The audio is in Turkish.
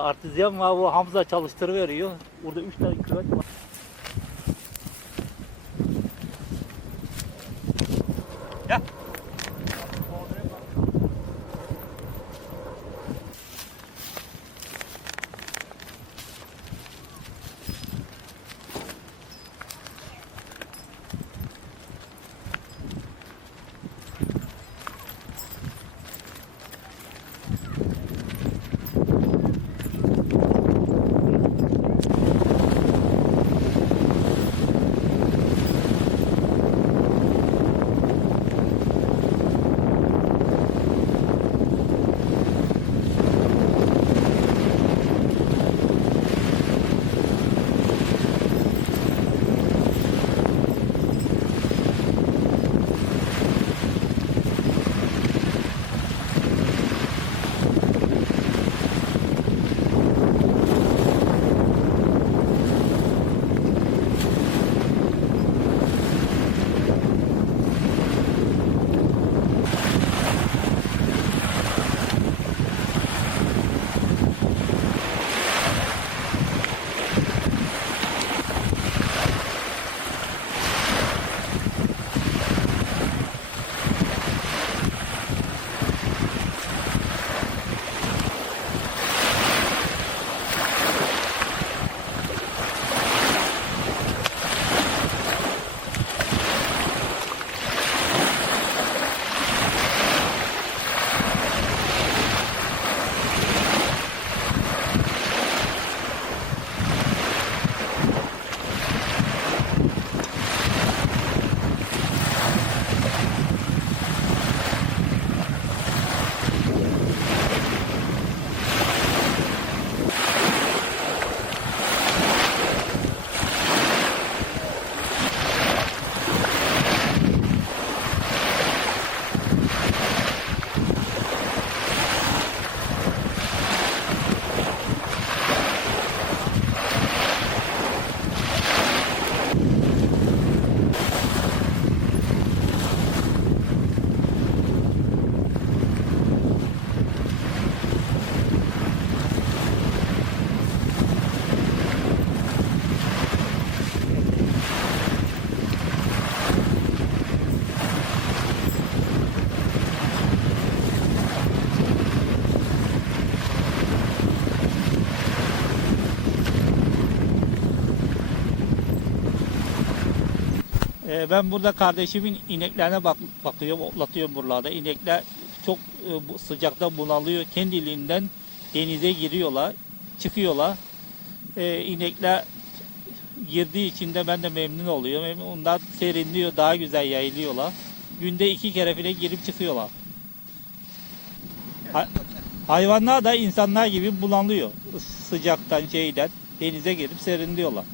Artizyen var bu Hamza çalıştırıveriyor. Burada 3 tane küvet var. Ee, ben burada kardeşimin ineklerine bak bakıyorum, otlatıyorum buralarda. İnekler çok e, sıcakta bunalıyor. Kendiliğinden denize giriyorlar, çıkıyorlar. Ee, inekler girdiği için de ben de memnun oluyorum. Onlar serinliyor, daha güzel yayılıyorlar. Günde iki kere bile girip çıkıyorlar. Ha- hayvanlar da insanlar gibi bulanıyor. Sıcaktan şeyden denize girip serinliyorlar.